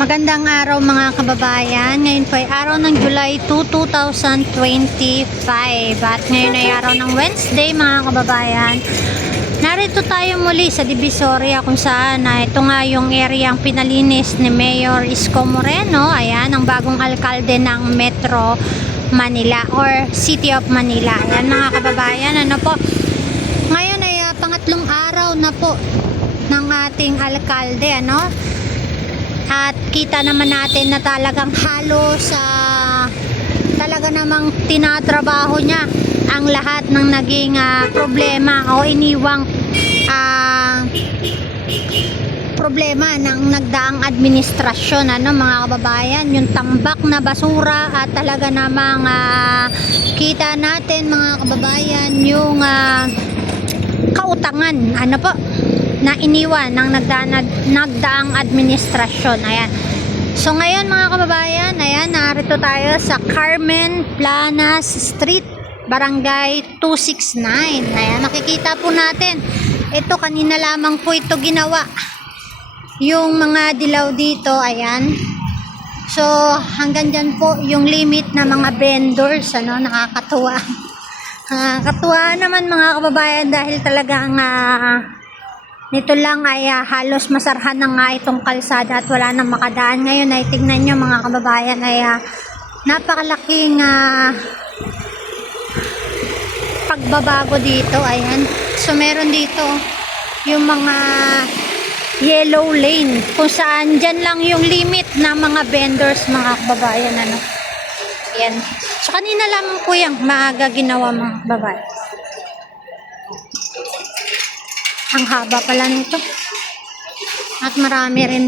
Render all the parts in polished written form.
Magandang araw mga kababayan. Ngayon po ay araw ng July 2, 2025 at ngayon ay araw ng Wednesday mga kababayan. Narito tayo muli sa Divisoria kung saan ito nga yung area ang pinalinis ni Mayor Isko Moreno. Ayan, ang bagong alkalde ng Metro Manila or City of Manila. Ayan mga kababayan, ano po, ngayon ay pangatlong araw na po ng ating alkalde, ano. At kita naman natin na talagang halos talaga namang tinatrabaho niya ang lahat ng naging problema o iniwang problema ng nagdaang administrasyon, ano mga kababayan, yung tambak na basura at talaga namang kita natin mga kababayan yung kautangan, ano po, na iniwan ng nagdaang administrasyon. Ayan. So ngayon mga kababayan, ayan, narito tayo sa Carmen Planas Street, Barangay 269. Ayan, nakikita po natin. Ito kanina lamang po ito ginawa. Yung mga dilaw dito, ayan. So hanggang dyan po yung limit na mga vendors, ano, nakakatuwa. Nakakatuwa naman mga kababayan dahil talagang nito lang ay halos masarhan na nga itong kalsada at wala nang makadaan. Ngayon ay tingnan nyo mga kababayan ay napakalaking pagbabago dito. Ayan. So meron dito yung mga yellow lane kung saan dyan lang yung limit na mga vendors mga kababayan, ano. Ayan. So kanina lamang po yung maaga ginawa mga kababayan. Ang haba pala nito. At marami rin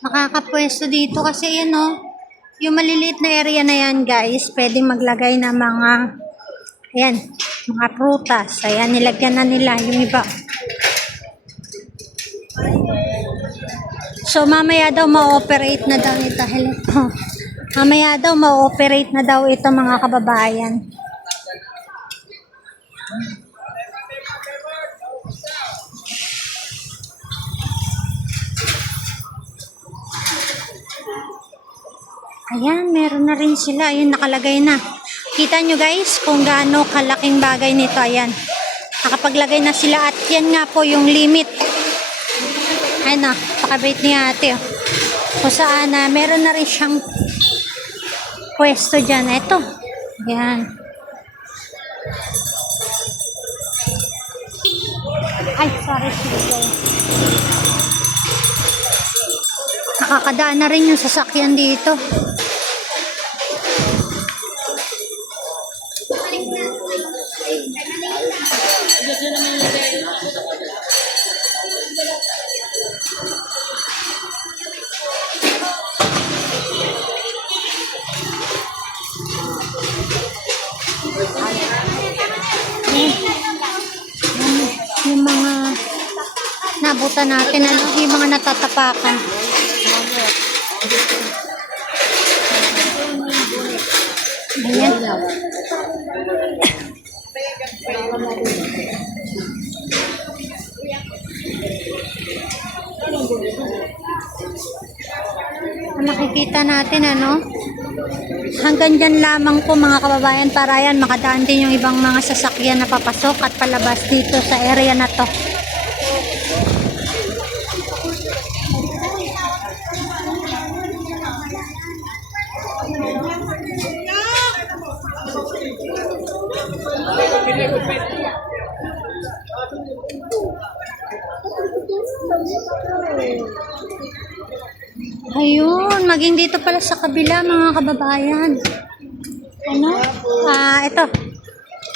makakapwesto dito kasi yun, no? Yung maliliit na area na yan, guys, pwedeng maglagay ng mga ayan, mga prutas. Ayan, nilagyan na nila yung iba. So mamaya daw ma-operate na daw ito. Hello. Mamaya daw ma-operate na daw ito mga kababayan. Ayan, meron na rin sila. Ayun, nakalagay na. Kita nyo guys kung gaano kalaking bagay nito. Ayan, nakapaglagay na sila at yan nga po yung limit. Ayun na, pakabait ni ate. Kung saan meron na rin siyang pwesto dyan. Ito. Ayan. Ay, sorry. Nakakadaan na rin yung sasakyan dito. Yung mga nabutan natin, ano, yung mga natatapakan. Ayan. Nakikita natin, ano, hanggang dyan lamang po mga kababayan para yan makadaan din yung ibang mga sasakyan na papasok at palabas dito sa area na to. Ayun, maging dito pala sa kabila mga kababayan. Ano? Ito.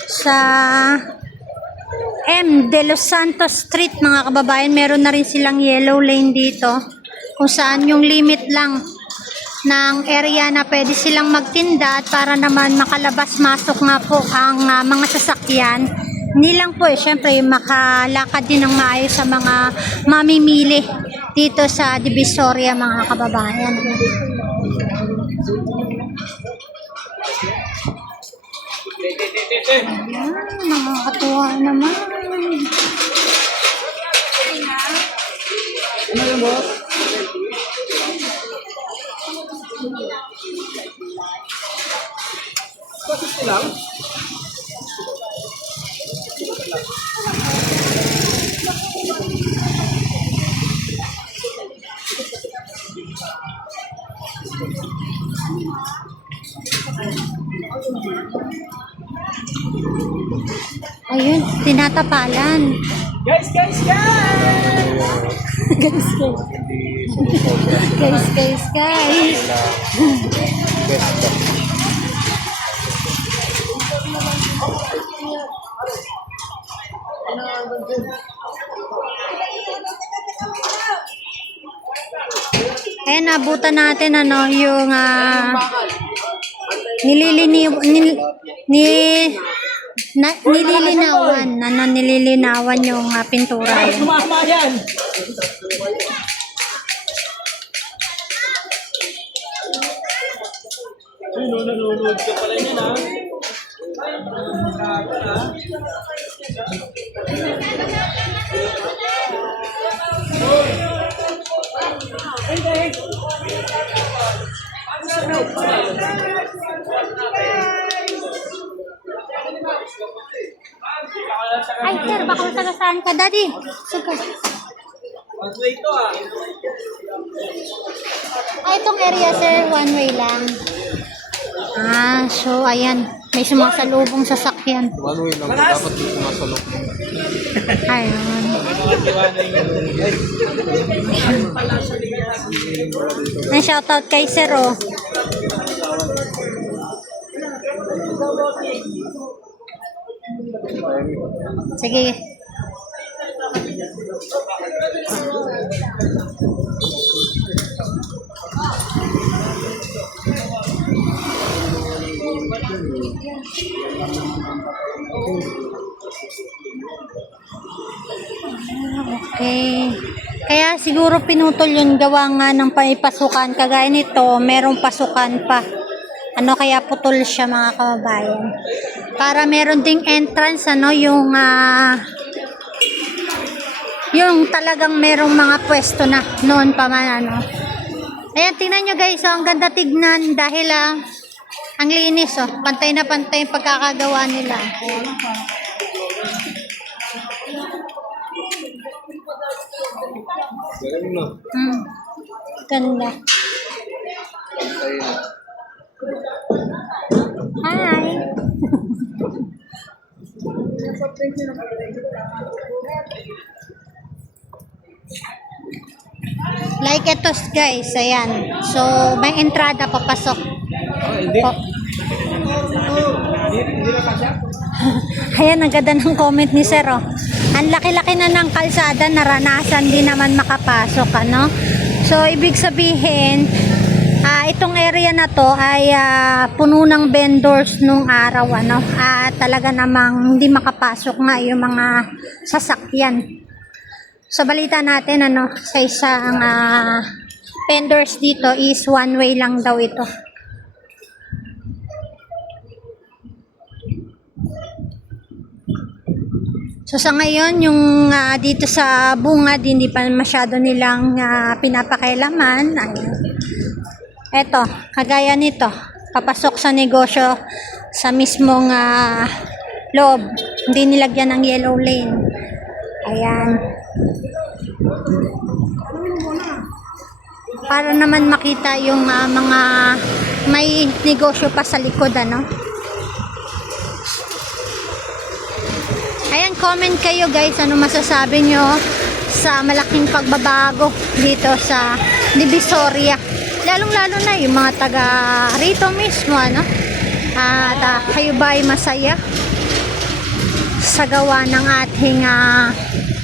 Sa M. De Los Santos Street mga kababayan, meron na rin silang yellow lane dito. Kung saan yung limit lang ng area na pwede silang magtinda at para naman makalabas-masok nga po ang mga sasakyan. Hindi lang po syempre makalakad din ng maayos sa mga mamimili dito sa Divisoria mga kababayan. Ayan, nakakatuwa naman. Ano yung boss? Bakit lang? Ayun, tinatapalan. Guys! guys, guys. Guys. Ayan, nabutan natin ano, yung nililinawan yung pintura. Guys, Yan. tumama yan! Ay, nanonood ka pala niyan, ha? Ay, sir, baka matagasaan ka, daddy. Suka. Pag-play to, ah. Itong area, sir, one way lang. So, ayan. May sumasalubong sasakyan. One way lang, dapat dito nasa loob. Ayun. Ay, shoutout kay sir, oh. Sige. Okay. Kaya siguro pinutol yun, gawa nga ng paipasukan. Kagaya nito, merong pasukan pa. Ano kaya putol siya, mga kababayan? Para meron ding entrance, ano, yung talagang merong mga pwesto na noon pa man, ano. Ayan, tingnan nyo guys, ang ganda tignan dahil ang linis, oh. Pantay na pantay yung pagkakagawa nila. Ganun na. Ganda. Hi! Like ito guys, ayan. So, may entrada papasok. Hindi. Ayan, ang ganda ng comment ni Sir, oh. Ang laki-laki na ng kalsada, naranasan din naman makapasok, ano? So, ibig sabihin, itong area na to ay puno ng vendors nung araw, ano? Talaga namang hindi makapasok nga yung mga sasakyan. Sa balita natin, ano, sa isang vendors dito is one way lang daw ito. So sa ngayon, yung dito sa bungad, hindi pa masyado nilang pinapakailaman. Eto, kagaya nito, papasok sa negosyo sa mismong loob. Hindi nilagyan ng yellow lane. Ayan. Para naman makita yung mga may negosyo pa sa likod, ano? Ayan, comment kayo guys, ano masasabi nyo sa malaking pagbabago dito sa Divisoria. Lalong-lalo na yung mga taga rito mismo, ano? At kayo ba ay masaya sa gawa ng ating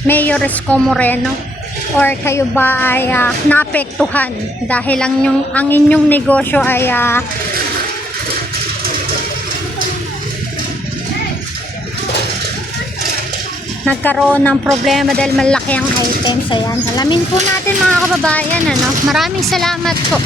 Mayor Isko Moreno? Or kayo ba ay naapektuhan dahil ang inyong negosyo ay nagkaroon ng problema dahil malaki ang items? Ayan, alamin po natin mga kababayan, ano? Maraming salamat po.